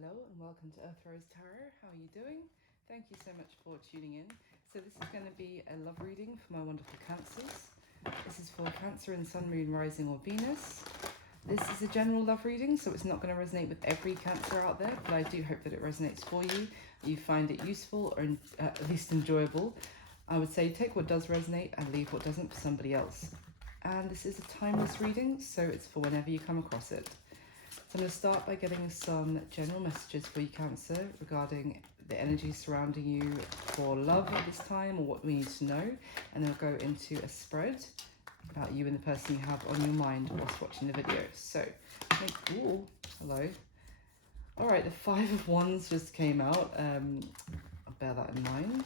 Hello and welcome to Earth Rose Tarot. How are you doing? Thank you so much for tuning in. So this is going to be a love reading for my wonderful Cancers. This is for Cancer and Sun, Moon, Rising or Venus. This is a general love reading, so it's not going to resonate with every Cancer out there, but I do hope that it resonates for you. You find it useful or at least enjoyable. I would say take what does resonate and leave what doesn't for somebody else. And this is a timeless reading, so it's for whenever you come across it. So I'm going to start by getting some general messages for you, Cancer, regarding the energy surrounding you for love at this time or what we need to know. And then I'll go into a spread about you and the person you have on your mind whilst watching the video. So, ooh, hello. All right, the Five of Wands just came out. I'll bear that in mind.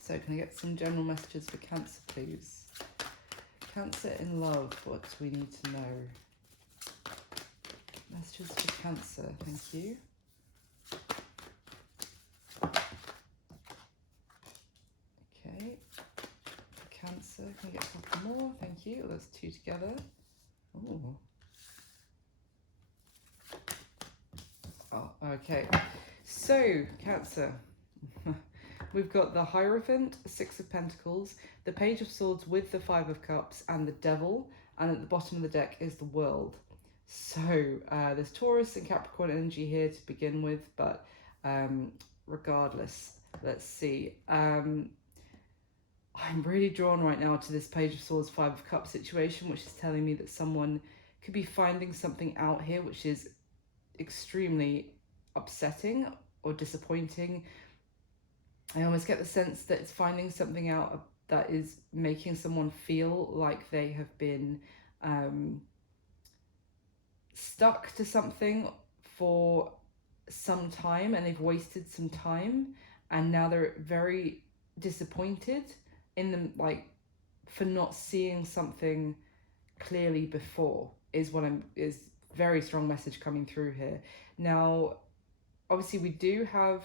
So can I get some general messages for Cancer, please? Cancer in love, what do we need to know? Messages for Cancer, thank you. Okay, for Cancer, can we get a couple more? Thank you. That's two together. Ooh. Oh, okay. So, Cancer. We've got the Hierophant, Six of Pentacles, the Page of Swords with the Five of Cups, and the Devil. And at the bottom of the deck is the World. So there's Taurus and Capricorn energy here to begin with, but regardless, let's see. I'm really drawn right now to this Page of Swords, Five of Cups situation, which is telling me that someone could be finding something out here which is extremely upsetting or disappointing. I almost get the sense that it's finding something out that is making someone feel like they have been stuck to something for some time and they've wasted some time, and now they're very disappointed in them, like, for not seeing something clearly before is very strong message coming through here. Now obviously we do have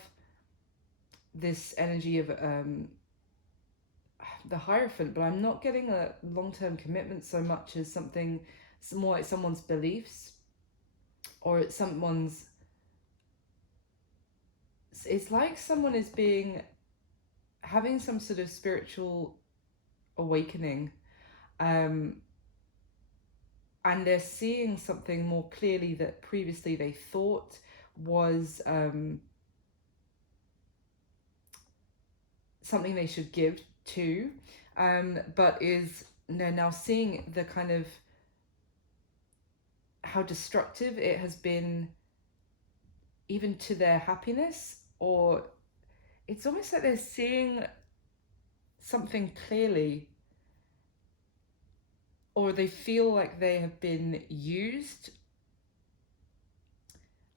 this energy of the Hierophant, but I'm not getting a long-term commitment so much as something more like someone's beliefs, or it's someone's, it's like someone is having some sort of spiritual awakening, and they're seeing something more clearly that previously they thought was something they should give to, but they're now seeing the kind of how destructive it has been even to their happiness, or it's almost like they're seeing something clearly, or they feel like they have been used.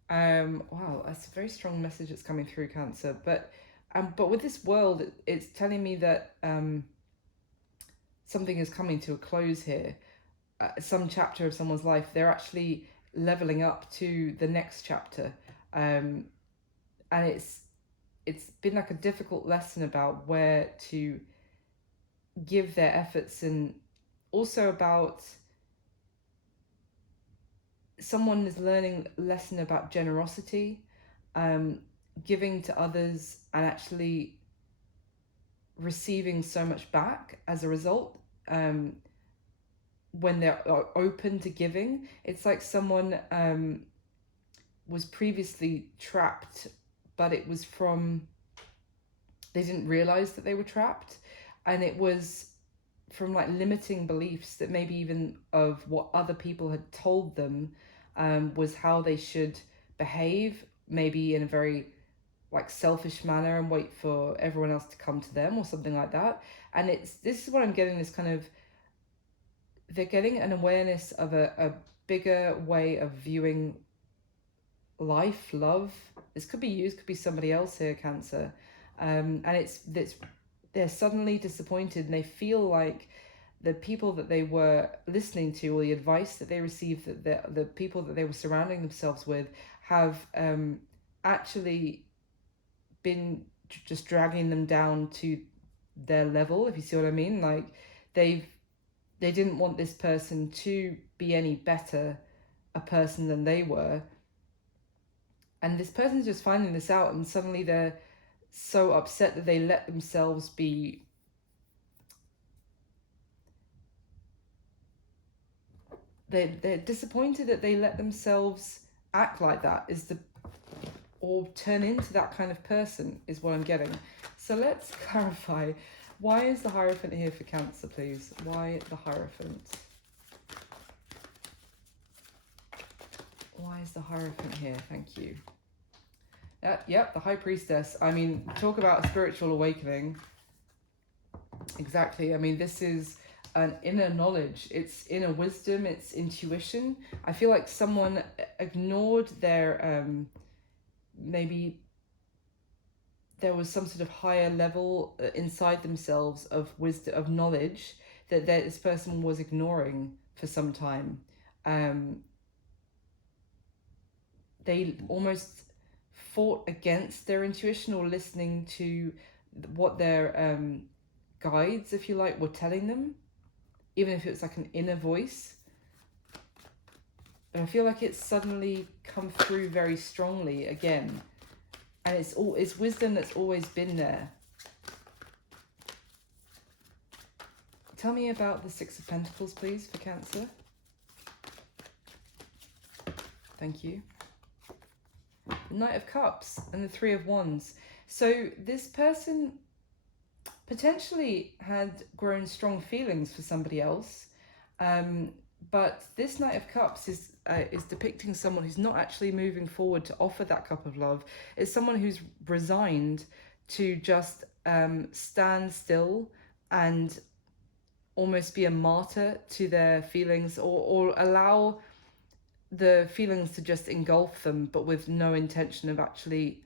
Wow, that's a very strong message that's coming through, Cancer. But with this World, it's telling me that something is coming to a close here. Some chapter of someone's life, they're actually leveling up to the next chapter, and it's been like a difficult lesson about where to give their efforts, and also about someone is learning a lesson about generosity, giving to others and actually receiving so much back as a result. When they're open to giving, it's like someone was previously trapped, but it was from, they didn't realize that they were trapped, and it was from like limiting beliefs that maybe even of what other people had told them was how they should behave, maybe in a very like selfish manner, and wait for everyone else to come to them or something like that. And this is what I'm getting, this kind of, they're getting an awareness of a bigger way of viewing life, love. This could be you, could be somebody else here, Cancer. And they're suddenly disappointed, and they feel like the people that they were listening to, or the advice that they received, that the people that they were surrounding themselves with, have actually been just dragging them down to their level, if you see what I mean. Like they didn't want this person to be any better a person than they were, And this person's just finding this out, and suddenly they're so upset that they let themselves be, they're disappointed that they let themselves act like that, is the, or turn into that kind of person, is what I'm getting. So let's clarify, why is the Hierophant here for Cancer, please? Why the Hierophant? Why is the Hierophant here? Thank you. Yep, the High Priestess. I mean, talk about a spiritual awakening. Exactly. I mean, this is an inner knowledge. It's inner wisdom. It's intuition. I feel like someone ignored their, maybe there was some sort of higher level inside themselves of wisdom, of knowledge, that this person was ignoring for some time. They almost fought against their intuition, or listening to what their guides, if you like, were telling them, even if it was like an inner voice. But I feel like it's suddenly come through very strongly again, and it's wisdom that's always been there. Tell me about the Six of Pentacles, please, for Cancer. Thank you. The Knight of Cups and the Three of Wands. So this person potentially had grown strong feelings for somebody else, but this Knight of Cups is depicting someone who's not actually moving forward to offer that cup of love. It's someone who's resigned to just stand still and almost be a martyr to their feelings, or allow the feelings to just engulf them, but with no intention of actually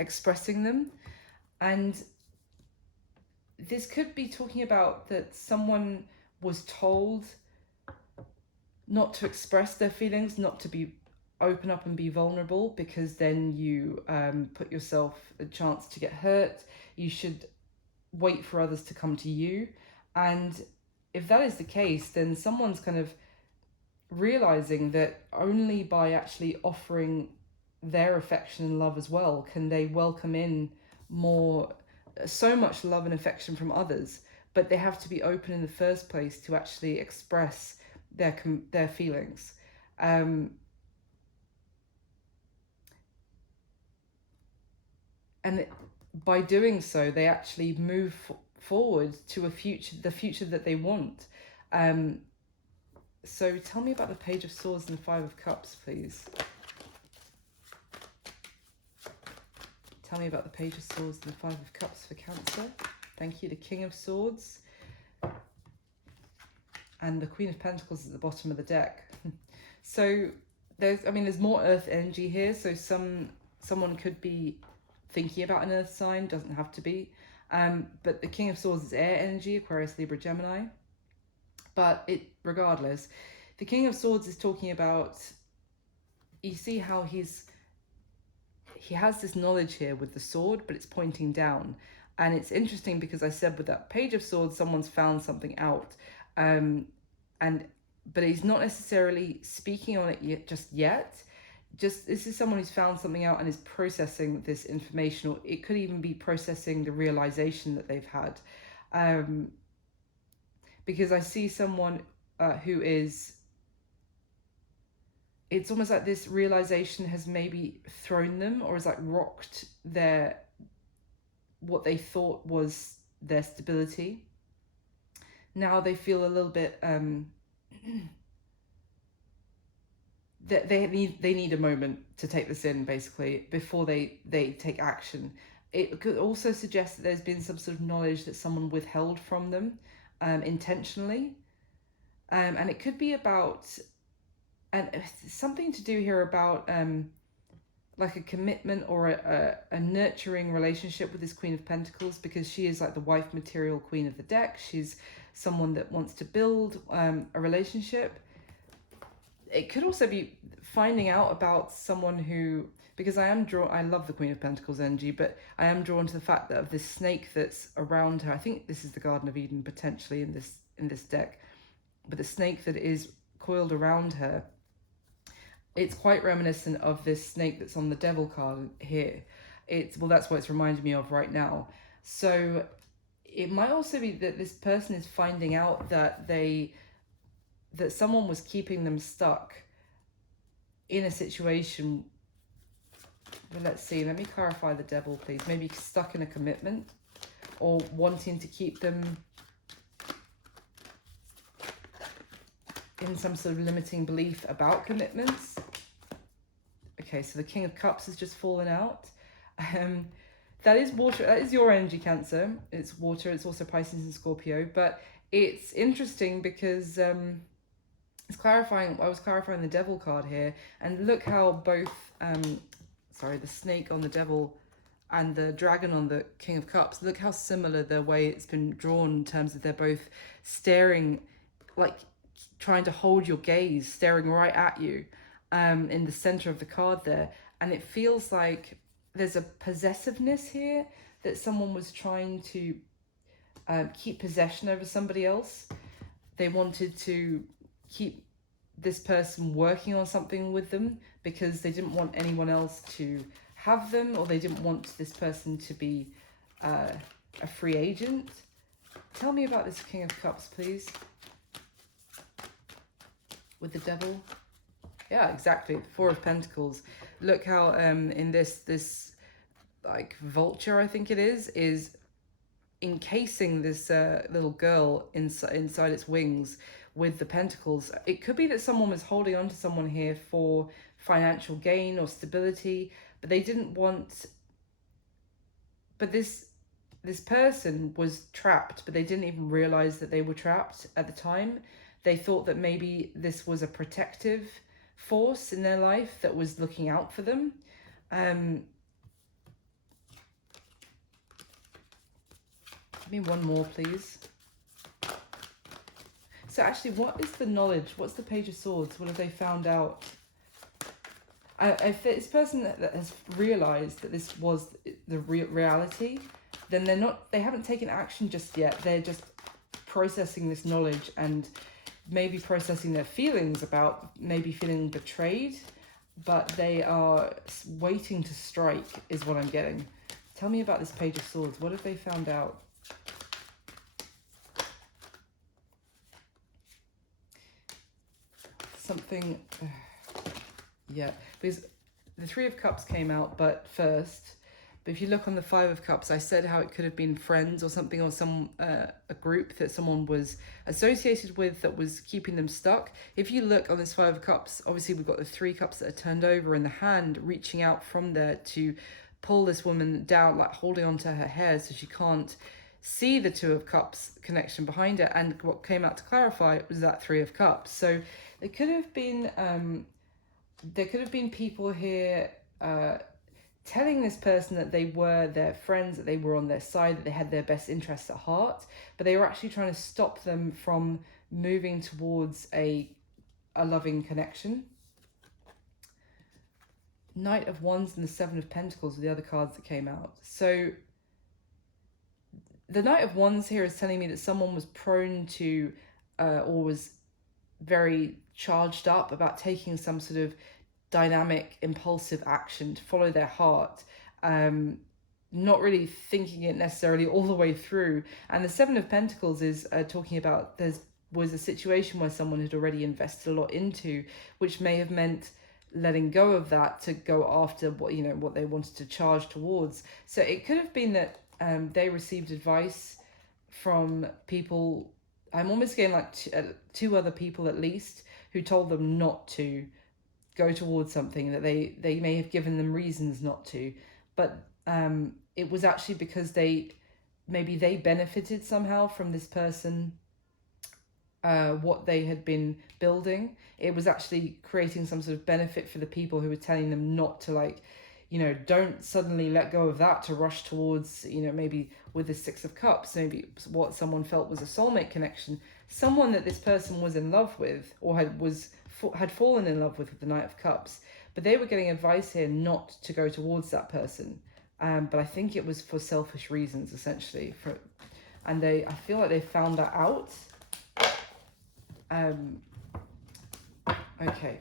expressing them. And this could be talking about that someone was told not to express their feelings, not to be open up and be vulnerable, because then you put yourself a chance to get hurt. You should wait for others to come to you. And if that is the case, then someone's kind of realizing that only by actually offering their affection and love as well can they welcome in so much love and affection from others. But they have to be open in the first place to actually express their feelings. And by doing so, they actually move forward to the future that they want. So tell me about the Page of Swords and the Five of Cups, please. Tell me about the Page of Swords and the Five of Cups for Cancer. Thank you. The King of Swords and the Queen of Pentacles at the bottom of the deck. So there's more earth energy here. So someone could be thinking about an earth sign, doesn't have to be. But the King of Swords is air energy, Aquarius, Libra, Gemini. But regardless, the King of Swords is talking about, you see how he has this knowledge here with the sword, but it's pointing down. And it's interesting because I said with that Page of Swords, someone's found something out. But he's not necessarily speaking on it just yet. Just this is someone who's found something out and is processing this information, or it could even be processing the realization that they've had. Because I see someone who is, it's almost like this realization has maybe thrown them, or has like rocked what they thought was their stability. Now they feel a little bit that they need a moment to take this in, basically, before they take action. It could also suggest that there's been some sort of knowledge that someone withheld from them intentionally, and it could be about something to do here about like a commitment or a nurturing relationship with this Queen of Pentacles, because she is like the wife material queen of the deck. She's someone that wants to build a relationship. It could also be finding out about someone who, because I love the Queen of Pentacles energy, but I am drawn to the fact that of this snake that's around her. I think this is the Garden of Eden potentially in this deck, but the snake that is coiled around her. It's quite reminiscent of this snake that's on the devil card here. Well, that's what it's reminding me of right now. So it might also be that this person is finding out that someone was keeping them stuck in a situation. Well, let's see. Let me clarify the devil, please. Maybe stuck in a commitment, or wanting to keep them in some sort of limiting belief about commitments. Okay, so the King of Cups has just fallen out. That is water. That is your energy, Cancer. It's water. It's also Pisces and Scorpio. But it's interesting because it's clarifying. I was clarifying the Devil card here, and look how both the snake on the Devil and the dragon on the King of Cups, look how similar the way it's been drawn in terms of they're both staring, like trying to hold your gaze, staring right at you in the center of the card there. And it feels like there's a possessiveness here, that someone was trying to keep possession over somebody else. They wanted to keep this person working on something with them because they didn't want anyone else to have them, or they didn't want this person to be a free agent. Tell me about this King of Cups, please. With the Devil. Yeah, exactly. Four of Pentacles. Look how in this like vulture, I think it is encasing this little girl inside its wings with the pentacles. It could be that someone was holding on to someone here for financial gain or stability, but they didn't want. But this person was trapped, but they didn't even realize that they were trapped at the time. They thought that maybe this was a protective force in their life that was looking out for them. Give me one more, please. So actually, what is the knowledge? What's the Page of Swords? What have they found out? If this person that has realized that this was the reality, then they haven't taken action just yet. They're just processing this knowledge and maybe processing their feelings about maybe feeling betrayed, but they are waiting to strike is what I'm getting. Tell me about this Page of Swords. What have they found out? Something, yeah, because the Three of Cups came out but if you look on the Five of Cups, I said how it could have been friends or something, or a group that someone was associated with that was keeping them stuck. If you look on this Five of Cups, obviously we've got the Three Cups that are turned over and the hand reaching out from there to pull this woman down, like holding onto her hair so she can't see the Two of Cups connection behind it. And what came out to clarify was that Three of Cups. So there could have been people here telling this person that they were their friends, that they were on their side, that they had their best interests at heart, but they were actually trying to stop them from moving towards a loving connection. Knight of Wands and the Seven of Pentacles were the other cards that came out. So the Knight of Wands here is telling me that someone was prone to or was very charged up about taking some sort of dynamic, impulsive action to follow their heart, not really thinking it necessarily all the way through. And the Seven of Pentacles is talking about was a situation where someone had already invested a lot into, which may have meant letting go of that to go after what they wanted to charge towards. So it could have been that they received advice from people. I'm almost getting like two other people at least who told them not to go towards something, that they may have given them reasons not to, but it was actually because they benefited somehow from this person, what they had been building. It was actually creating some sort of benefit for the people who were telling them not to, don't suddenly let go of that to rush towards, maybe with the Six of Cups, maybe what someone felt was a soulmate connection, someone that this person was in love with or had fallen in love with the Knight of Cups, but they were getting advice here not to go towards that person. But I think it was for selfish reasons, essentially. I feel like they found that out. Okay.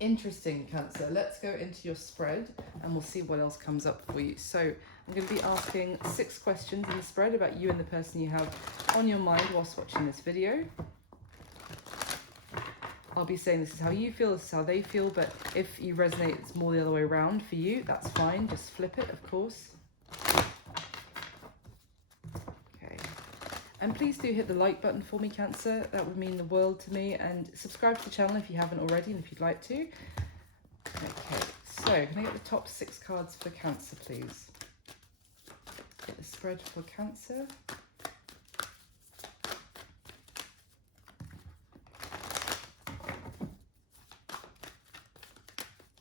Interesting, Cancer. Let's go into your spread and we'll see what else comes up for you. So I'm going to be asking 6 questions in the spread about you and the person you have on your mind whilst watching this video. I'll be saying this is how you feel, this is how they feel, but if you resonate, it's more the other way around for you, that's fine. Just flip it, of course. Okay. And please do hit the like button for me, Cancer. That would mean the world to me. And subscribe to the channel if you haven't already and if you'd like to. Okay, so can I get the top 6 cards for Cancer, please? Get the spread for Cancer.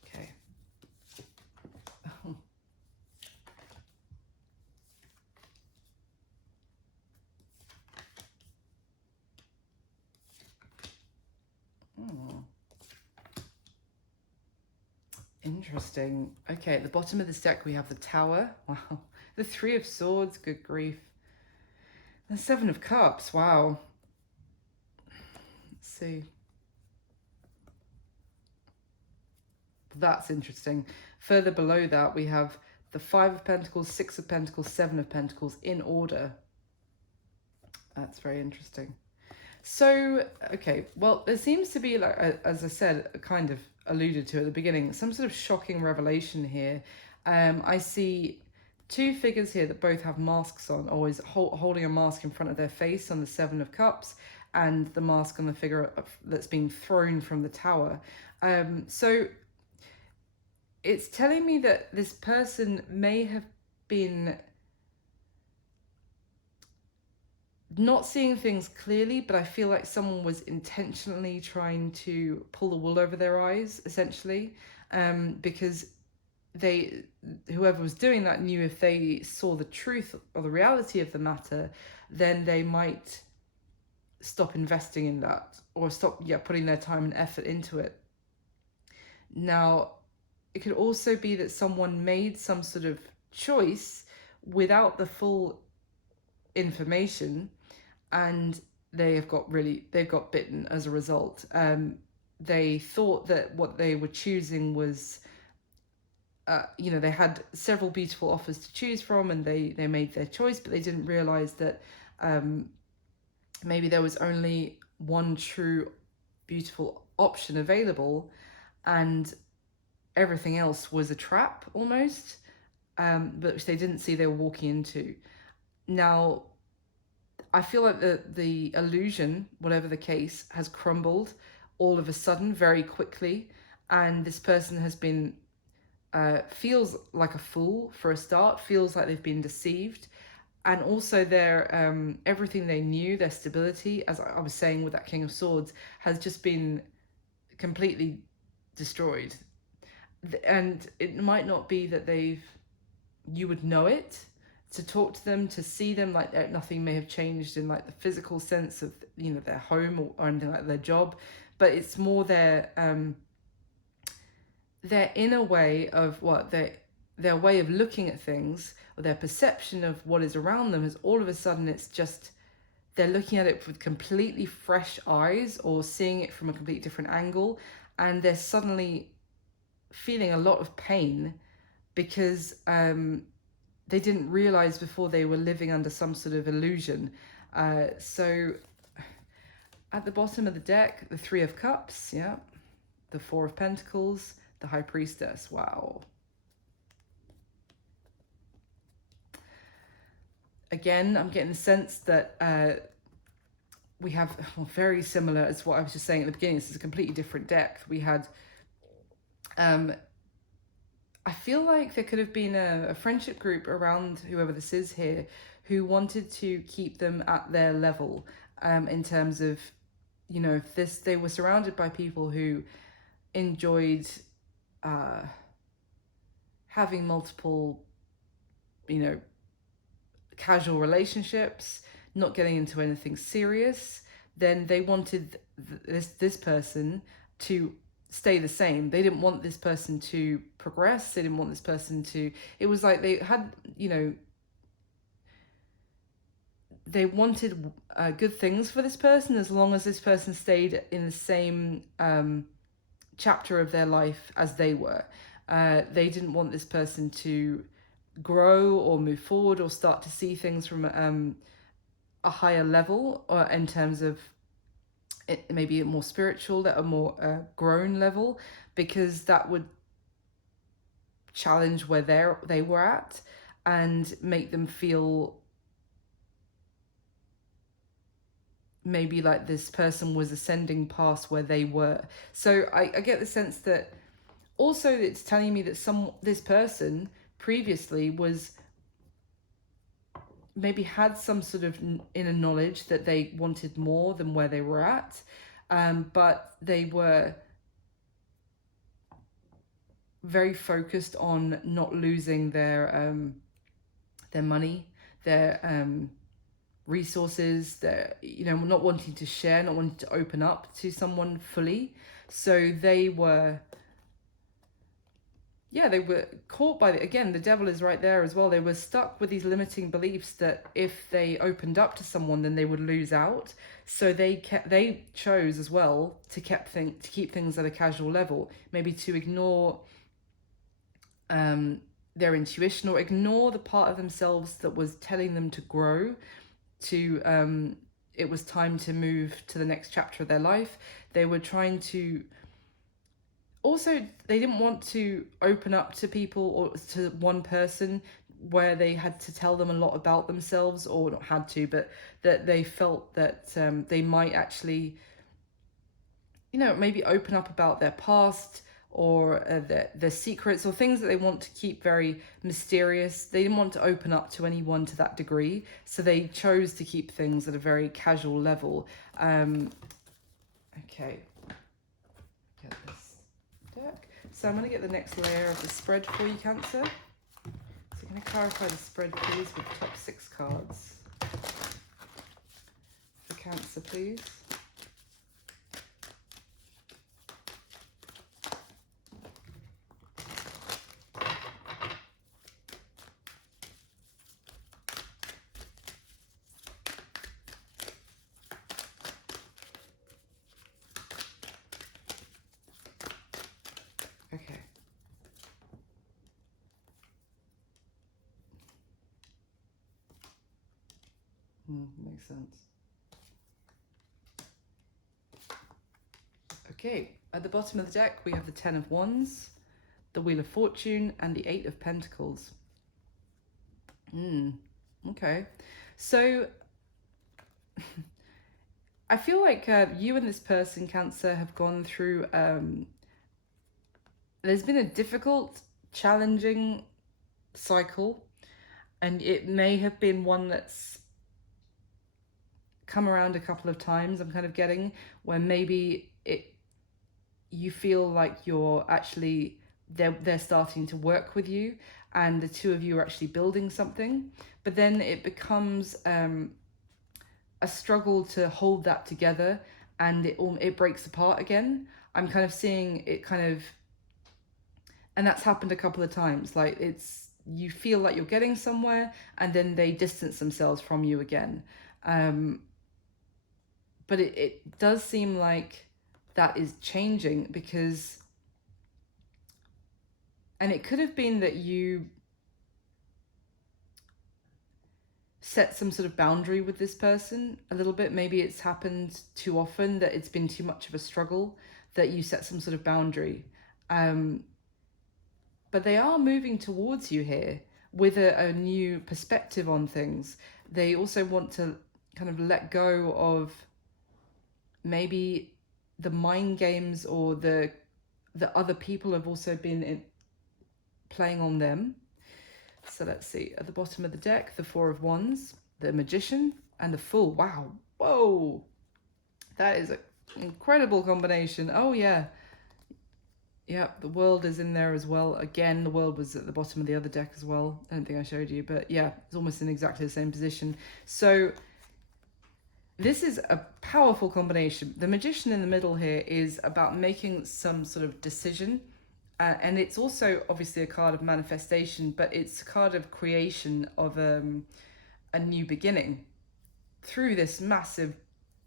Okay. Interesting. Okay, at the bottom of this deck we have the Tower. Wow. The 3 of Swords, good grief. The 7 of Cups, wow. Let's see. That's interesting. Further below that we have the 5 of Pentacles, 6 of Pentacles, 7 of Pentacles in order. That's very interesting. So, okay, well, there seems to be, like, as I said, kind of alluded to at the beginning, some sort of shocking revelation here. I see 2 figures here that both have masks on, always holding a mask in front of their face on the 7 of Cups, and the mask on the figure that's being thrown from the Tower. So it's telling me that this person may have been not seeing things clearly, but I feel like someone was intentionally trying to pull the wool over their eyes, essentially, because whoever was doing that knew if they saw the truth or the reality of the matter, then they might stop investing in that or stop putting their time and effort into it. Now, it could also be that someone made some sort of choice without the full information, and they've got bitten as a result. They thought that what they were choosing was, they had several beautiful offers to choose from, and they made their choice, but they didn't realize that maybe there was only one true beautiful option available, and everything else was a trap almost, but which they didn't see they were walking into. Now, I feel like the illusion, whatever the case, has crumbled all of a sudden very quickly, and this person has been feels like a fool for a start, feels like they've been deceived, and also their everything they knew, their stability, as I was saying with that King of Swords, has just been completely destroyed. And it might not be that you would know it, to talk to them, to see them, like nothing may have changed in like the physical sense of their home or anything like their job, but it's more their inner way of their way of looking at things, or their perception of what is around them, is all of a sudden it's just they're looking at it with completely fresh eyes or seeing it from a completely different angle, and they're suddenly feeling a lot of pain because they didn't realize before they were living under some sort of illusion. So at the bottom of the deck, the 3 of Cups, the 4 of Pentacles, the High Priestess. Wow. Again, I'm getting the sense that we have very similar as what I was just saying at the beginning. This is a completely different deck. We had I feel like there could have been a friendship group around whoever this is here who wanted to keep them at their level, in terms of, if they were surrounded by people who enjoyed having multiple, casual relationships, not getting into anything serious, then they wanted this person to stay the same. They didn't want this person to progress. They didn't want this person to, it was like they had, they wanted good things for this person, as long as this person stayed in the same chapter of their life as they were. They didn't want this person to grow or move forward or start to see things from a higher level, or in terms of it, maybe a more spiritual, at a more grown level, because that would challenge where they were at and make them feel maybe like this person was ascending past where they were. So I get the sense that also it's telling me that this person previously was maybe had some sort of inner knowledge that they wanted more than where they were at, but they were very focused on not losing their money, their resources, their, you know, not wanting to share, not wanting to open up to someone fully. So they were caught by again, the devil is right there as well. They were stuck with these limiting beliefs that if they opened up to someone, then they would lose out. So they chose as well to keep things at a casual level, maybe to ignore their intuition, or ignore the part of themselves that was telling them to grow, to it was time to move to the next chapter of their life. They were trying to also, they didn't want to open up to people or to one person where they had to tell them a lot about themselves, or not had to, but that they felt that they might actually, you know, maybe open up about their past, or their secrets, or things that they want to keep very mysterious. They didn't want to open up to anyone to that degree, so they chose to keep things at a very casual level. Okay, get this deck. So I'm going to get the next layer of the spread for you, Cancer. So I'm going to clarify the spread, please, with the top 6 cards for Cancer, please. Okay. Makes sense. Okay, at the bottom of the deck we have the 10 of Wands, the Wheel of Fortune, and the 8 of Pentacles. Okay, so I feel like you and this person, Cancer, have gone through there's been a difficult, challenging cycle, and it may have been one that's come around a couple of times. I'm kind of getting where maybe you feel like you're actually they're starting to work with you, and the two of you are actually building something, but then it becomes a struggle to hold that together, and it breaks apart again. I'm kind of seeing it kind of, and that's happened a couple of times. Like, you feel like you're getting somewhere, and then they distance themselves from you again. But it does seem like that is changing, because, and it could have been that you set some sort of boundary with this person a little bit. Maybe it's happened too often, that it's been too much of a struggle, that you set some sort of boundary. But they are moving towards you here with a new perspective on things. They also want to kind of let go of maybe the mind games, or the other people have also been playing on them. So let's see, at the bottom of the deck, the 4 of Wands, the Magician, and the Fool. Wow, whoa, that is an incredible combination. Oh yeah, the World is in there as well. Again, the World was at the bottom of the other deck as well. I don't think I showed you, but yeah, it's almost in exactly the same position. So this is a powerful combination. The Magician in the middle here is about making some sort of decision. And it's also obviously a card of manifestation, but it's a card of creation of a new beginning through this massive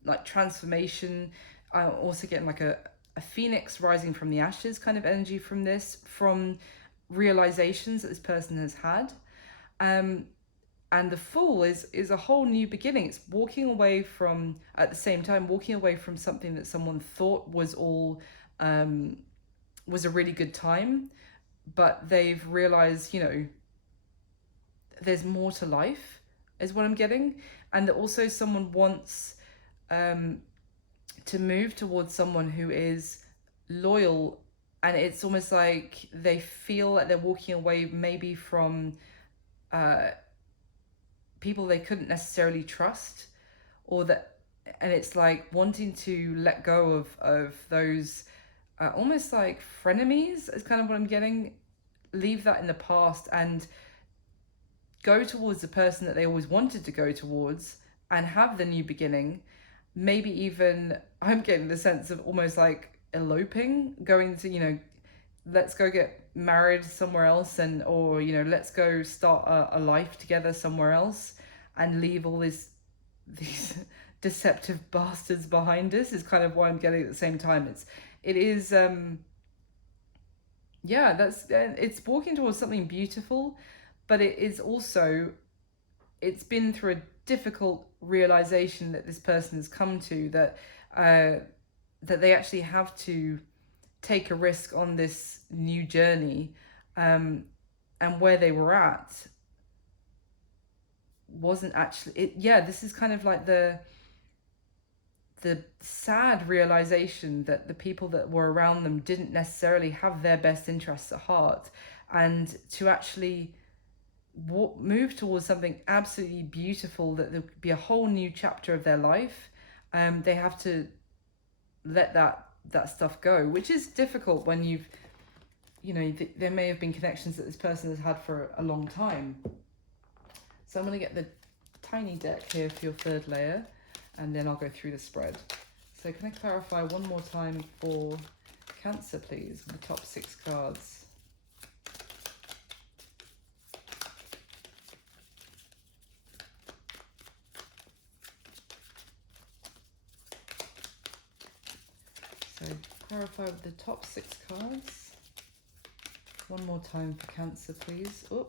like transformation. I'm also getting like a a phoenix rising from the ashes kind of energy from this, from realizations that this person has had. And the Fool is a whole new beginning. It's walking away from, at the same time, walking away from something that someone thought was all was a really good time, but they've realized, there's more to life, is what I'm getting. And that also someone wants to move towards someone who is loyal, and it's almost like they feel like they're walking away maybe from people they couldn't necessarily trust, or that, and it's like wanting to let go of those almost like frenemies is kind of what I'm getting. Leave that in the past and go towards the person that they always wanted to go towards and have the new beginning. Maybe even, I'm getting the sense of almost like eloping, going to, let's go get married somewhere else, and or let's go start a life together somewhere else and leave all these deceptive bastards behind us, is kind of what I'm getting at the same time. It is yeah, that's it's walking towards something beautiful, but it is also, it's been through a difficult realization that this person has come to, that that they actually have to take a risk on this new journey, and where they were at wasn't actually it. Yeah, this is kind of like the sad realization that the people that were around them didn't necessarily have their best interests at heart, and to actually move towards something absolutely beautiful, that there could be a whole new chapter of their life. They have to let that stuff go, which is difficult when you've, there may have been connections that this person has had for a long time. So I'm going to get the tiny deck here for your third layer, and then I'll go through the spread. So can I clarify one more time for Cancer, please, the top 6 cards? So clarify with the top 6 cards. One more time for Cancer, please. Oh.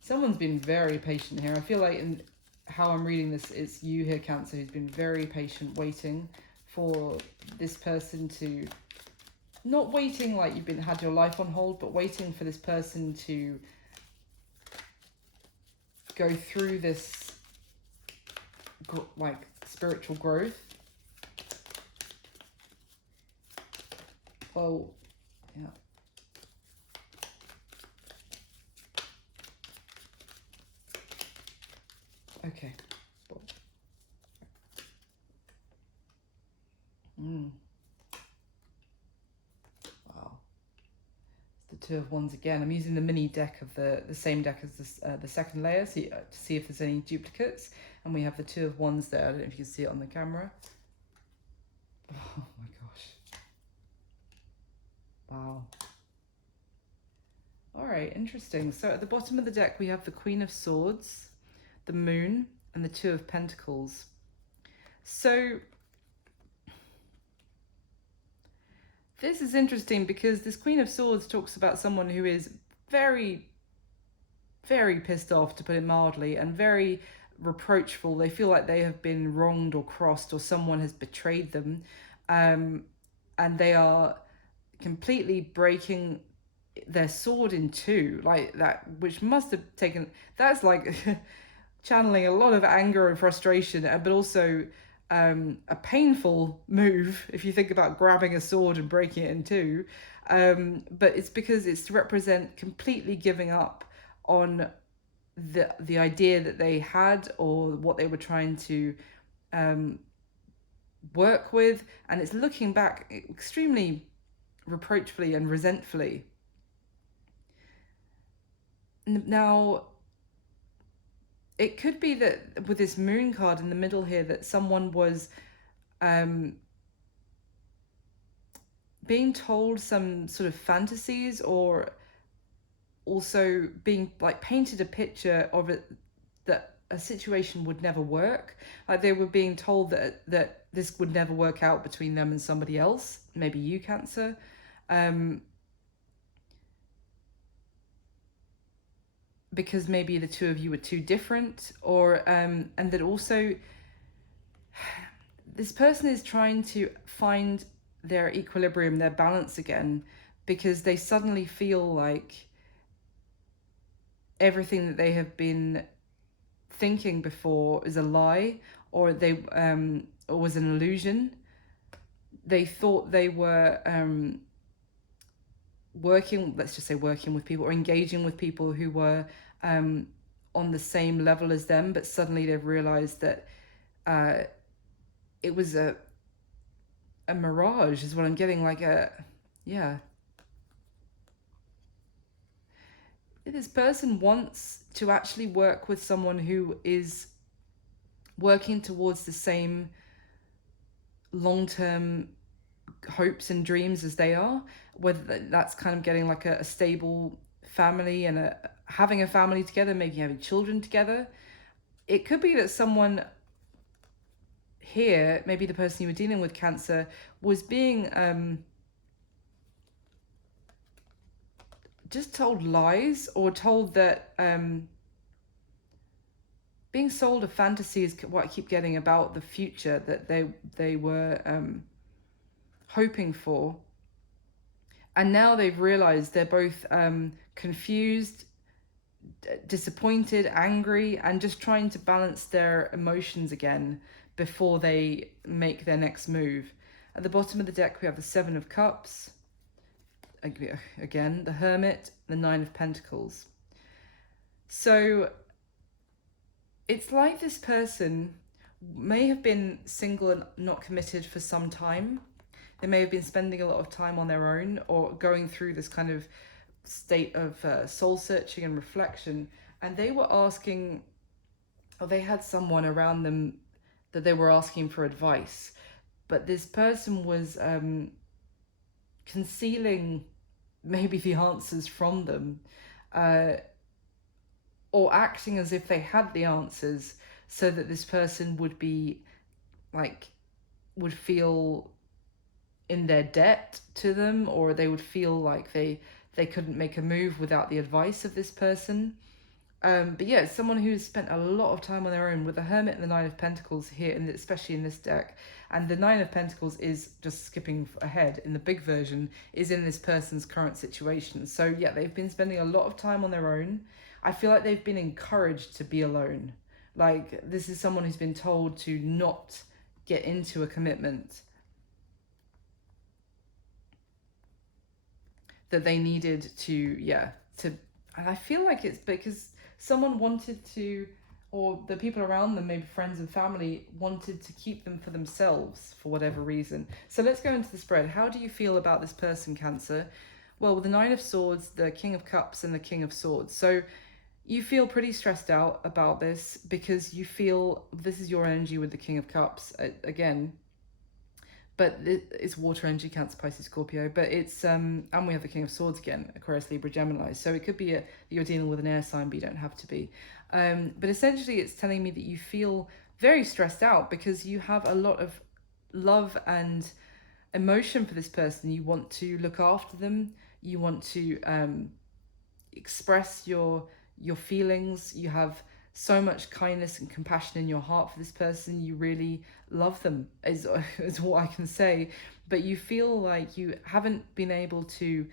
Someone's been very patient here. I feel like in how I'm reading this, it's you here, Cancer, who's been very patient, waiting for this person to, not waiting like you've had your life on hold, but waiting for this person to go through this like spiritual growth. Well, yeah. Okay. Wow. It's the Two of Wands again. I'm using the mini deck of the same deck as this, the second layer, so to see if there's any duplicates. And we have the Two of Wands there. I don't know if you can see it on the camera. Oh my gosh. Wow. All right, interesting. So at the bottom of the deck, we have the Queen of Swords, the Moon, and the Two of Pentacles. So this is interesting because this Queen of Swords talks about someone who is very, very pissed off, to put it mildly, and very reproachful. They feel like they have been wronged or crossed, or someone has betrayed them, and they are completely breaking their sword in two, like that, which must have taken, that's like channeling a lot of anger and frustration, but also a painful move if you think about grabbing a sword and breaking it in two. But it's because it's to represent completely giving up on the idea that they had, or what they were trying to work with, and it's looking back extremely reproachfully and resentfully. Now, it could be that with this Moon card in the middle here, that someone was being told some sort of fantasies, or also being like painted a picture of it that a situation would never work. Like they were being told that this would never work out between them and somebody else, maybe you, Cancer. Because maybe the two of you were too different, or and that also this person is trying to find their equilibrium, their balance again, because they suddenly feel like everything that they have been thinking before is a lie, or they or was an illusion. They thought they were working, let's just say working with people or engaging with people who were on the same level as them, but suddenly they've realized that it was a mirage is what I'm getting, like a, yeah. This person wants to actually work with someone who is working towards the same long-term hopes and dreams as they are, whether that's kind of getting like a stable family and having a family together, maybe having children together. It could be that someone here, maybe the person you were dealing with, Cancer, was being just told lies, or told that being sold a fantasy is what I keep getting about the future that they were hoping for. And now they've realized they're both confused, disappointed, angry, and just trying to balance their emotions again before they make their next move. At the bottom of the deck, we have the Seven of Cups. Again, the Hermit, the Nine of Pentacles. So it's like this person may have been single and not committed for some time. They may have been spending a lot of time on their own, or going through this kind of state of soul searching and reflection. And they were asking, or they had someone around them that they were asking for advice. But this person was concealing maybe the answers from them, or acting as if they had the answers, so that this person would be like, would feel in their debt to them, or they would feel like they couldn't make a move without the advice of this person. But yeah, it's someone who's spent a lot of time on their own, with the Hermit and the Nine of Pentacles here, and especially in this deck. And the Nine of Pentacles is, just skipping ahead, in the big version, is in this person's current situation. So yeah, they've been spending a lot of time on their own. I feel like they've been encouraged to be alone. Like, this is someone who's been told to not get into a commitment, that they needed to, and I feel like it's because someone wanted to, or the people around them, maybe friends and family, wanted to keep them for themselves for whatever reason. So let's go into the spread. How do you feel about this person, Cancer? Well, with the Nine of Swords, the King of Cups, and the King of Swords. So you feel pretty stressed out about this, because you feel this is your energy with the King of Cups again. But it's water energy, Cancer, Pisces, Scorpio. But it's and we have the King of Swords again, Aquarius, Libra, Gemini. So it could be you're dealing with an air sign, but you don't have to be. But essentially, it's telling me that you feel very stressed out, because you have a lot of love and emotion for this person. You want to look after them. You want to express your feelings. You have so much kindness and compassion in your heart for this person. You really love them, is what I can say. But you feel like you haven't been able to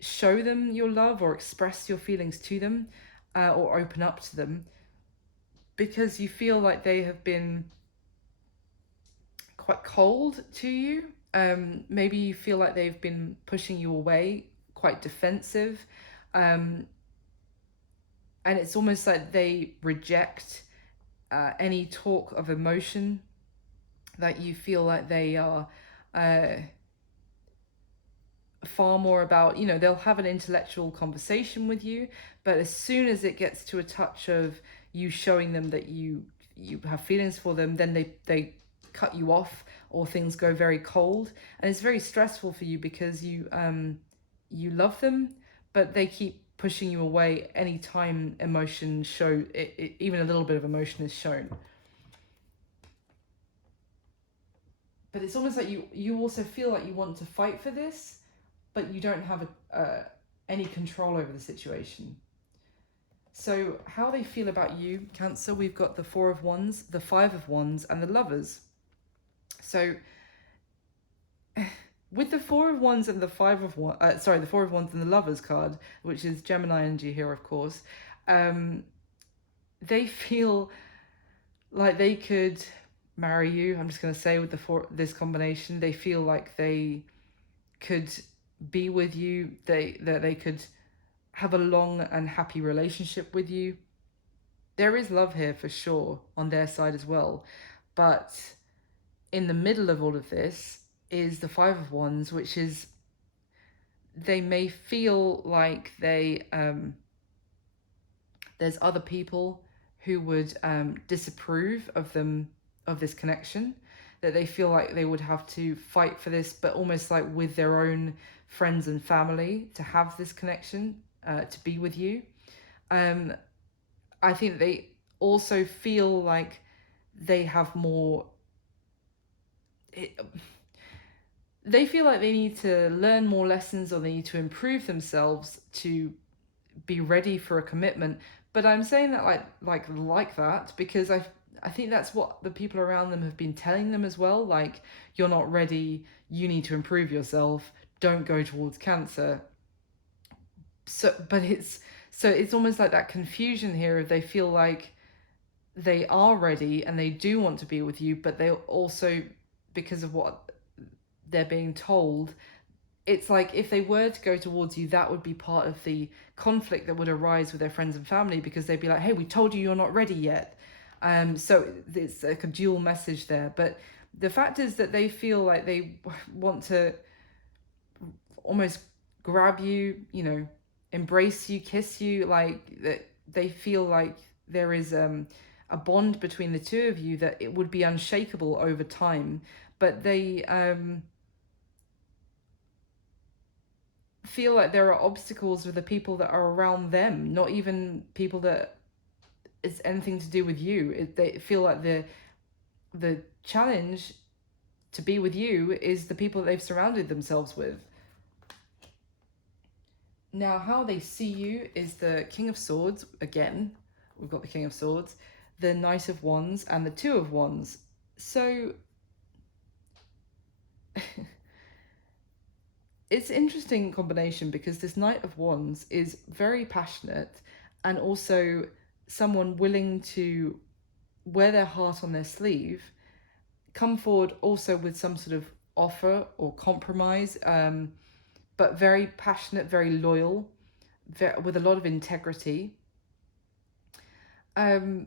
show them your love, or express your feelings to them, or open up to them, because you feel like they have been quite cold to you. Maybe you feel like they've been pushing you away, quite defensive. And it's almost like they reject any talk of emotion, that you feel like they are far more about, they'll have an intellectual conversation with you, but as soon as it gets to a touch of you showing them that you have feelings for them, then they cut you off, or things go very cold. And it's very stressful for you, because you love them, but they keep pushing you away anytime emotion even a little bit of emotion is shown. But it's almost like you also feel like you want to fight for this, but you don't have any control over the situation. So how they feel about you, Cancer, we've got the Four of Wands, the Five of Wands, and the Lovers. So with the Four of Wands and the the Four of Wands and the Lovers card, which is Gemini energy here, of course, they feel like they could marry you. I'm just going to say with this combination, they feel like they could be with you. That they could have a long and happy relationship with you. There is love here for sure on their side as well, but in the middle of all of this is the Five of Wands, which is they may feel like there's other people who would disapprove of this connection, that they feel like they would have to fight for this, but almost like with their own friends and family to have this connection, to be with you. I think they also feel like they have more. They feel like they need to learn more lessons, or they need to improve themselves to be ready for a commitment. But I'm saying that like that because I think that's what the people around them have been telling them as well. Like, you're not ready, you need to improve yourself, don't go towards Cancer. So it's almost like that confusion here of they feel like they are ready and they do want to be with you, but they also, because of what they're being told, it's like if they were to go towards you, that would be part of the conflict that would arise with their friends and family, because they'd be like, hey, we told you you're not ready yet. So it's like a dual message there. But the fact is that they feel like they want to almost grab you, embrace you, kiss you, like that. They feel like there is a bond between the two of you that it would be unshakable over time. But they feel like there are obstacles with the people that are around them, not even people that it's anything to do with you. They feel like the challenge to be with you is the people that they've surrounded themselves with. Now, how they see you is the King of Swords. Again, we've got the King of Swords, the Knight of Wands, and the Two of Wands. So it's an interesting combination, because this Knight of Wands is very passionate and also someone willing to wear their heart on their sleeve, come forward also with some sort of offer or compromise, but very passionate, very loyal, with a lot of integrity. But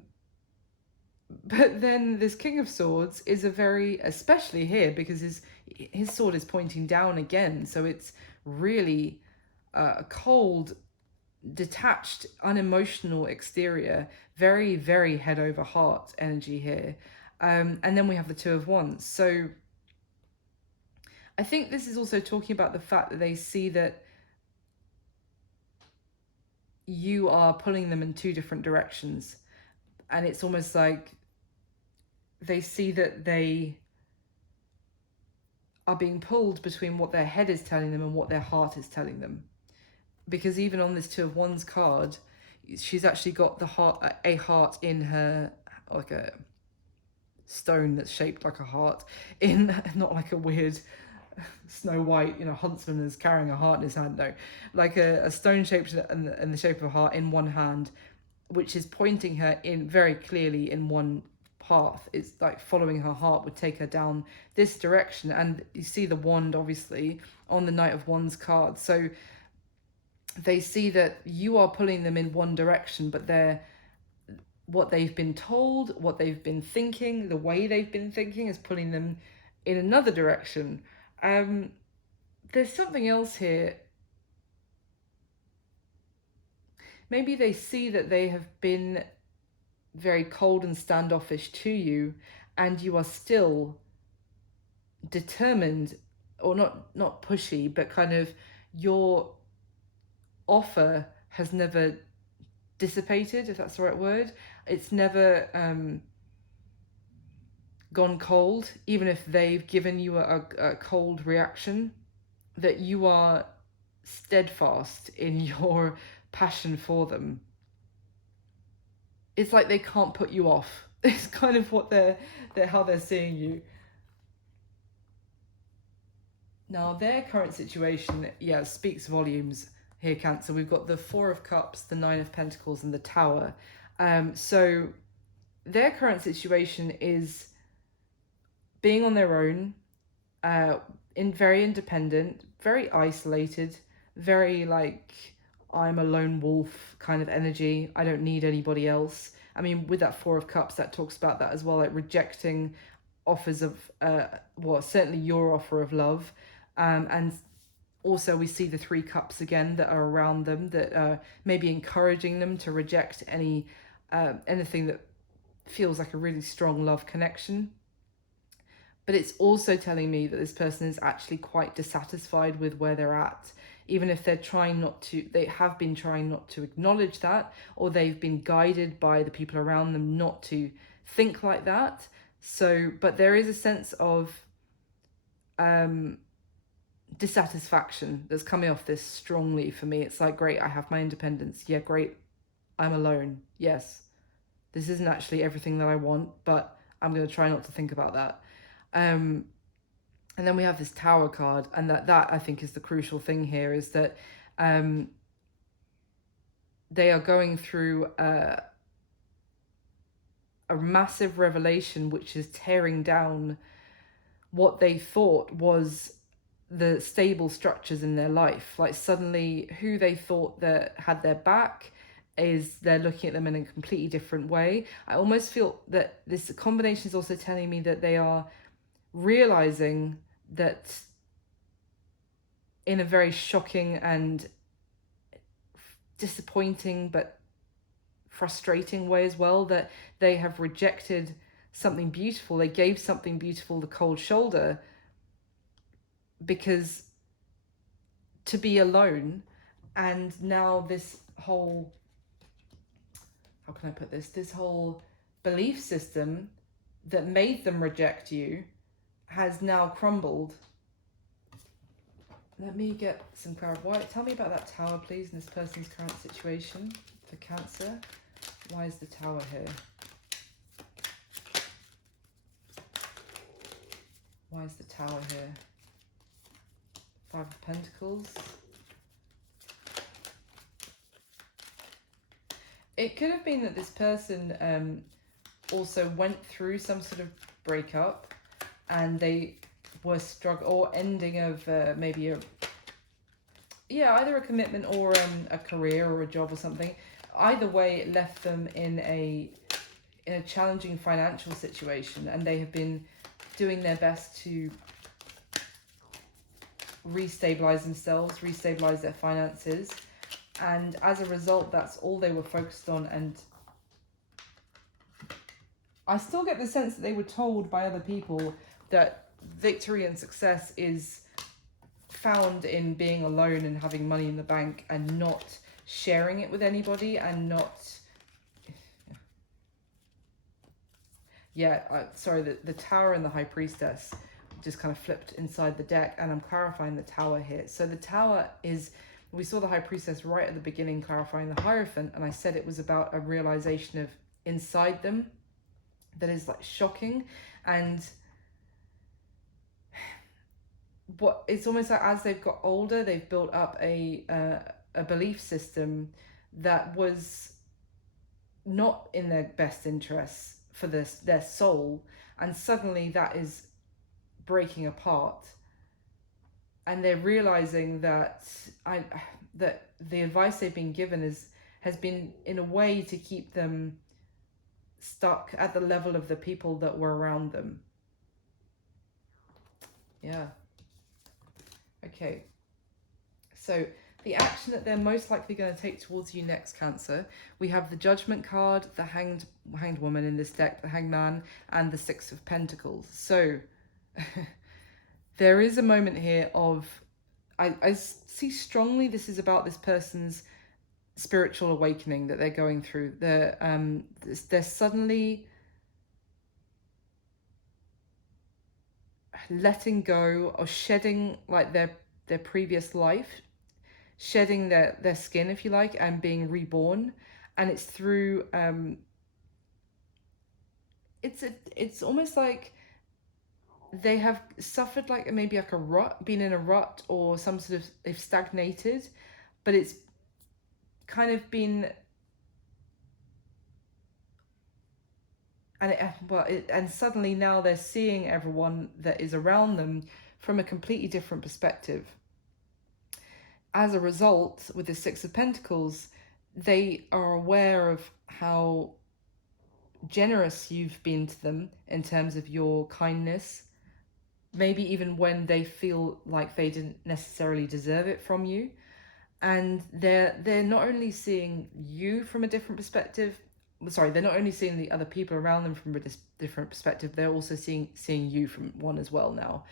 then this King of Swords is especially here, because his sword is pointing down again, so it's really a cold, detached, unemotional exterior, very, very head over heart energy here. And then we have the Two of Wands. So I think this is also talking about the fact that they see that you are pulling them in two different directions. And it's almost like they see that they are being pulled between what their head is telling them and what their heart is telling them. Because even on this Two of Wands card, she's actually got a heart in her, like a stone that's shaped like a heart, not like a weird Snow White, huntsman is carrying a heart in his hand, no, like a stone shaped in the shape of a heart in one hand, which is pointing her in very clearly in one path. It's like following her heart would take her down this direction. And you see the wand obviously on the Knight of Wands card, so they see that you are pulling them in one direction, but what they've been told, what they've been thinking, the way they've been thinking is pulling them in another direction. There's something else here. Maybe they see that they have been very cold and standoffish to you, and you are still determined, or not pushy, but kind of your offer has never dissipated, if that's the right word. It's never gone cold, even if they've given you a cold reaction, that you are steadfast in your passion for them. It's like they can't put you off. It's kind of what they're how they're seeing you. Now, their current situation, yeah, speaks volumes here, Cancer. We've got the Four of Cups, the Nine of Pentacles, and the Tower. So their current situation is being on their own, very independent, very isolated, very like, I'm a lone wolf kind of energy. I don't need anybody else. I mean, with that Four of Cups, that talks about that as well, like rejecting offers of, well, certainly your offer of love. And also we see the Three Cups again that are around them, that may be encouraging them to reject anything that feels like a really strong love connection. But it's also telling me that this person is actually quite dissatisfied with where they're at, even if they have been trying not to acknowledge that, or they've been guided by the people around them not to think like that. So, but there is a sense of dissatisfaction that's coming off this strongly for me. It's like, great, I have my independence. Yeah, great, I'm alone. Yes, this isn't actually everything that I want, but I'm going to try not to think about that. And then we have this Tower card, and that I think is the crucial thing here, is that they are going through a massive revelation which is tearing down what they thought was the stable structures in their life. Like, suddenly who they thought that had their back is, they're looking at them in a completely different way. I almost feel that this combination is also telling me that they are realizing that, in a very shocking and disappointing but frustrating way as well, that they have rejected something beautiful. They gave something beautiful the cold shoulder, because to be alone, and now this whole, how can I put this whole belief system that made them reject you has now crumbled. Let me get some clarity. Tell me about that Tower, please, in this person's current situation for Cancer. Why is the Tower here? Why is the Tower here? Five of Pentacles. It could have been that this person also went through some sort of breakup, and they were struggling, or ending of maybe either a commitment or a career or a job or something. Either way, it left them in a challenging financial situation, and they have been doing their best to restabilize themselves, restabilize their finances, and as a result, that's all they were focused on. And I still get the sense that they were told by other people that victory and success is found in being alone and having money in the bank, and not sharing it with anybody, and not sorry, the Tower and the High Priestess just kind of flipped inside the deck, and I'm clarifying the Tower here. So the Tower is, we saw the High Priestess right at the beginning clarifying the Hierophant, and I said it was about a realization of inside them that is like shocking. And what it's almost like, as they've got older, they've built up a belief system that was not in their best interests for their soul, and suddenly that is breaking apart, and they're realizing that that the advice they've been given has been in a way to keep them stuck at the level of the people that were around them. Yeah. Okay. So the action that they're most likely going to take towards you next, Cancer, we have the Judgment card, the hanged woman in this deck, the Hanged Man, and the Six of Pentacles. So there is a moment here of, I see strongly this is about this person's spiritual awakening that they're going through. They're suddenly letting go or shedding like their previous life, shedding their skin, if you like, and being reborn. And it's through it's almost like they have suffered like maybe like a rut, been in a rut or some sort of, they've stagnated, but it's kind of been, and suddenly now they're seeing everyone that is around them from a completely different perspective. As a result, with the Six of Pentacles, they are aware of how generous you've been to them in terms of your kindness, maybe even when they feel like they didn't necessarily deserve it from you. And they're not only seeing you from a different perspective, sorry, they're not only seeing the other people around them from a different perspective, they're also seeing you from one as well now.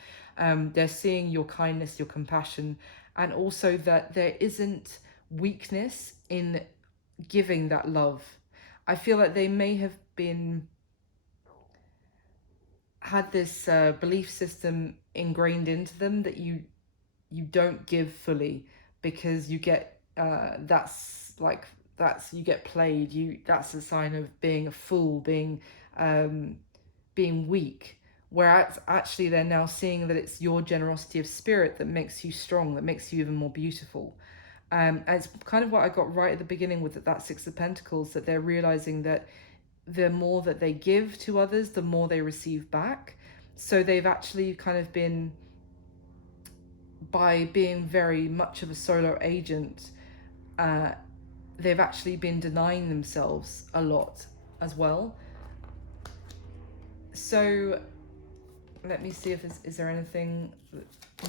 They're seeing your kindness, your compassion, and also that there isn't weakness in giving that love. I feel like they may have been had this belief system ingrained into them that you don't give fully because you get you get played, that's a sign of being a fool, being weak. Whereas actually they're now seeing that it's your generosity of spirit that makes you strong, that makes you even more beautiful. And it's kind of what I got right at the beginning with that Six of Pentacles, that they're realizing that the more that they give to others, the more they receive back. So they've actually kind of been, by being very much of a solo agent, they've actually been denying themselves a lot as well. So let me see if is there anything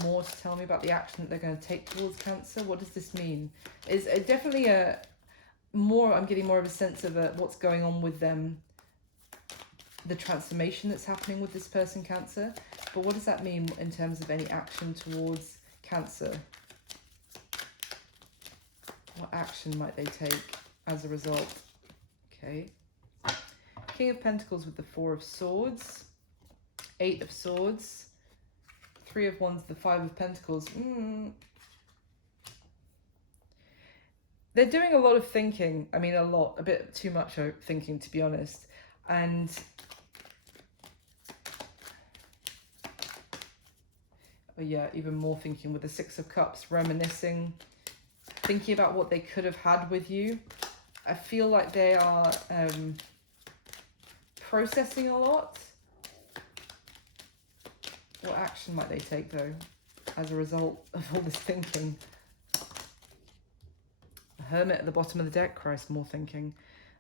more to tell me about the action that they're going to take towards Cancer. What does this mean? Is definitely I'm getting more of a sense of what's going on with them, the transformation that's happening with this person, Cancer. But what does that mean in terms of any action towards Cancer? What action might they take as a result? Okay. King of Pentacles with the Four of Swords, Eight of Swords, Three of Wands, the Five of Pentacles. They're doing a lot of thinking. I mean, a bit too much thinking, to be honest. And yeah, even more thinking with the Six of Cups, reminiscing, thinking about what they could have had with you. I feel like they are processing a lot. What action might they take, though, as a result of all this thinking? The Hermit at the bottom of the deck. Christ, more thinking.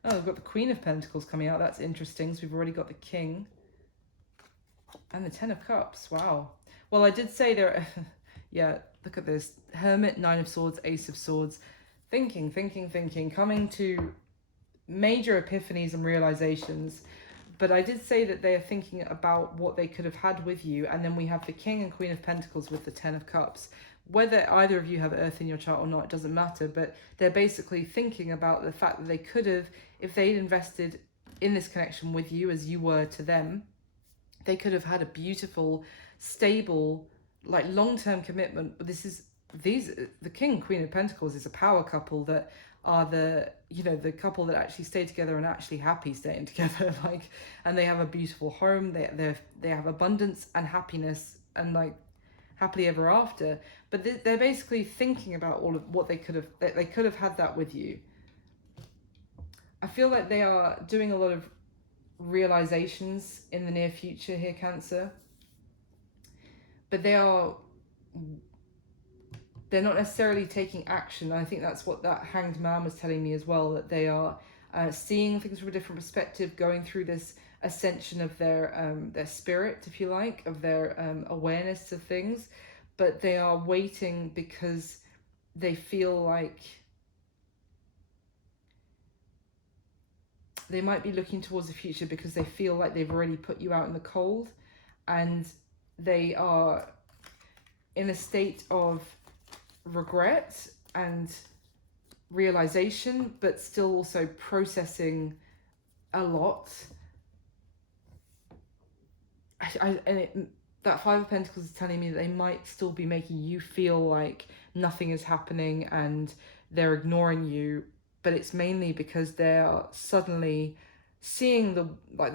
Oh, we've got the Queen of Pentacles coming out. That's interesting. So we've already got the King. And the Ten of Cups. Wow. Well, I did say there... yeah, look at this. Hermit, Nine of Swords, Ace of Swords. Thinking. Coming to major epiphanies and realizations. But I did say that they are thinking about what they could have had with you. And then we have the King and Queen of Pentacles with the Ten of Cups. Whether either of you have Earth in your chart or not, it doesn't matter. But they're basically thinking about the fact that they could have, if they'd invested in this connection with you as you were to them, they could have had a beautiful, stable, like long-term commitment. But the King and Queen of Pentacles is a power couple that are the couple that actually stay together and actually happy staying together, like, and they have a beautiful home. They have abundance and happiness and like happily ever after. But they're basically thinking about all of what they could have had that with you. I feel like they are doing a lot of realizations in the near future here, Cancer. But they're not necessarily taking action. I think that's what that Hanged Man was telling me as well, that they are seeing things from a different perspective, going through this ascension of their spirit, if you like, of their awareness of things. But they are waiting because they feel like they might be looking towards the future because they feel like they've already put you out in the cold, and they are in a state of regret and realization, but still also processing a lot. That Five of Pentacles is telling me that they might still be making you feel like nothing is happening and they're ignoring you, but it's mainly because they are suddenly seeing the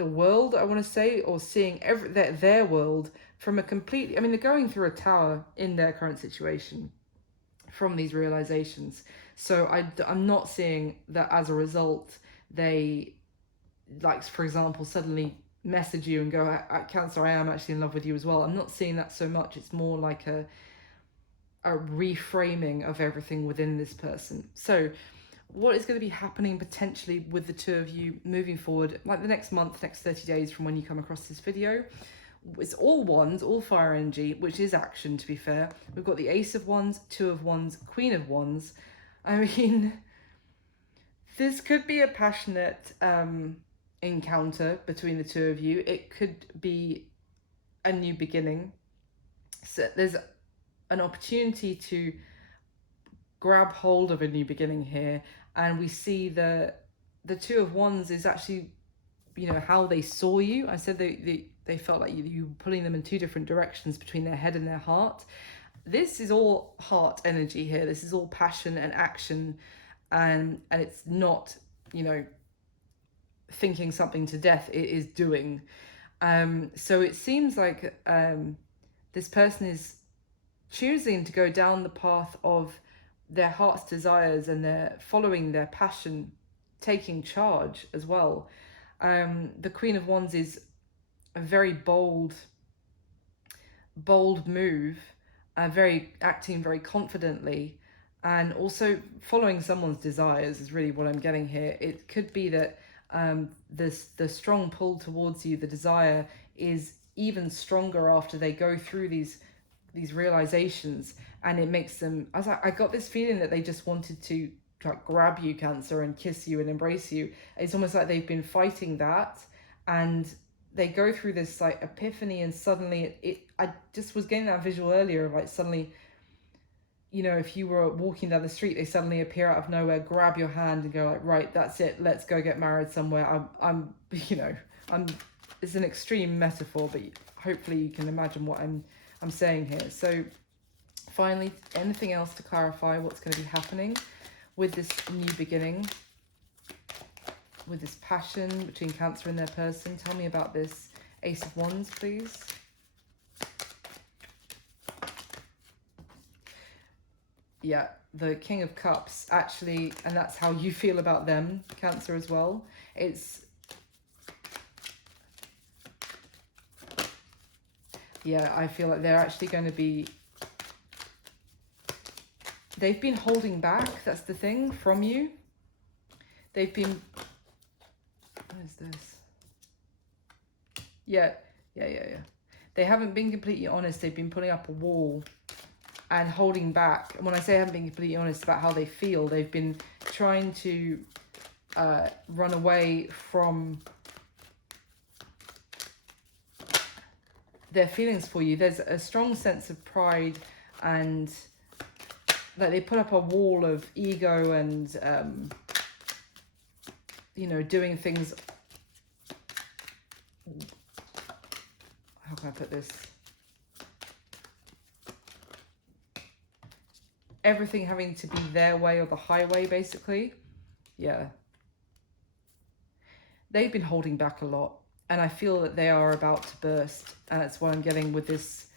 world, I want to say, or seeing their world from a completely, I mean, they're going through a tower in their current situation from these realizations. So I'm not seeing that as a result they, like, for example, suddenly message you and go, Cancer, I am actually in love with you as well. I'm not seeing that so much. It's more like a reframing of everything within this person. So what is going to be happening potentially with the two of you moving forward, like the next month, next 30 days from when you come across this video? It's all wands, all fire energy, which is action, to be fair. We've got the Ace of Wands, Two of Wands, Queen of Wands. I mean, this could be a passionate encounter between the two of you. It could be a new beginning. So there's an opportunity to grab hold of a new beginning here, and we see the Two of Wands is actually, you know, how they saw you. I said they felt like you were pulling them in two different directions between their head and their heart. This is all heart energy here. This is all passion and action, and it's not, you know, thinking something to death. It is doing. So it seems like this person is choosing to go down the path of their heart's desires, and they're following their passion, taking charge as well. The Queen of Wands is a very bold move, acting very confidently, and also following someone's desires is really what I'm getting here. It could be that the strong pull towards you, the desire, is even stronger after they go through these realizations, and it makes them, I got this feeling that they just wanted to like grab you, Cancer, and kiss you and embrace you. It's almost like they've been fighting that, and they go through this like epiphany, and suddenly I just was getting that visual earlier of like suddenly, you know, if you were walking down the street, they suddenly appear out of nowhere, grab your hand and go like, right, that's it, let's go get married somewhere. I'm you know, it's an extreme metaphor, but hopefully you can imagine what I'm saying here. So finally, anything else to clarify what's going to be happening with this new beginning, with this passion between Cancer and their person? Tell me about this Ace of Wands, please. Yeah, the King of Cups, actually, and that's how you feel about them, Cancer, as well. Yeah, I feel like they're actually going to be, they've been holding back, that's the thing, from you. They've been, what is this? Yeah. They haven't been completely honest. They've been putting up a wall and holding back. And when I say I haven't been completely honest about how they feel, they've been trying to run away from their feelings for you. There's a strong sense of pride, and that they put up a wall of ego and you know, doing things, how can I put this, everything having to be their way or the highway, basically. Yeah, they've been holding back a lot, and I feel that they are about to burst, and that's what I'm getting with this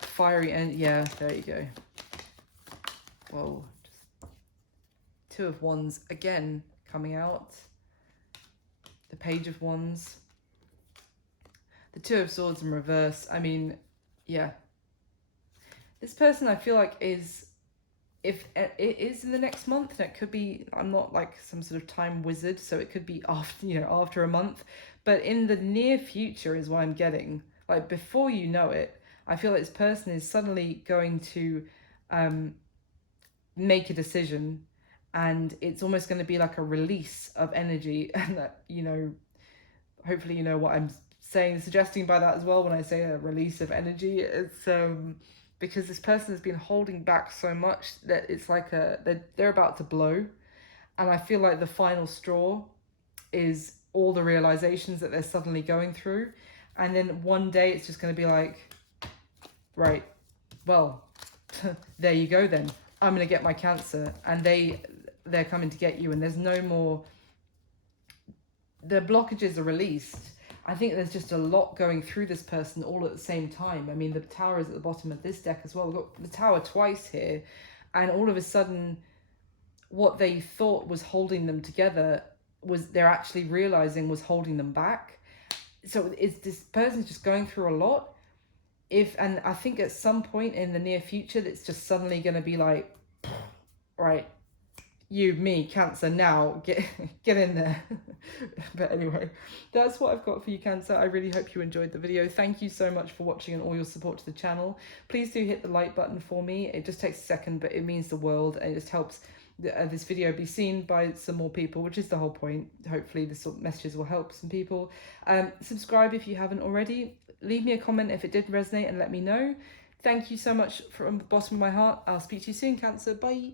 fiery, and yeah, there you go. Whoa, Two of Wands again coming out, the Page of Wands, the Two of Swords in reverse. I mean, yeah, this person I feel like is, if it is in the next month, and it could be, I'm not like some sort of time wizard, so it could be after, you know, after a month, but in the near future is what I'm getting. Like before you know it, I feel like this person is suddenly going to make a decision, and it's almost going to be like a release of energy, and that, you know, hopefully you know what I'm saying, suggesting by that as well when I say a release of energy. It's because this person has been holding back so much that it's like they're about to blow. And I feel like the final straw is all the realizations that they're suddenly going through. And then one day it's just going to be like, right, well, there you go then. I'm going to get my cancer. And they're coming to get you. And there's no more, the blockages are released. I think there's just a lot going through this person all at the same time. I mean, the tower is at the bottom of this deck as well. We've got the tower twice here. And all of a sudden, what they thought was holding them together was they're actually realizing was holding them back. So it's this person's just going through a lot. And I think at some point in the near future, it's just suddenly going to be like, right, you, me, Cancer, now get in there. But anyway, that's what I've got for you, Cancer. I really hope you enjoyed the video. Thank you so much for watching and all your support to the channel. Please do hit the like button for me. It just takes a second, but it means the world, and it just helps this video be seen by some more people, which is the whole point. Hopefully this sort of messages will help some people. Subscribe if you haven't already. Leave me a comment if it did resonate and let me know. Thank you so much from the bottom of my heart. I'll speak to you soon, Cancer. Bye.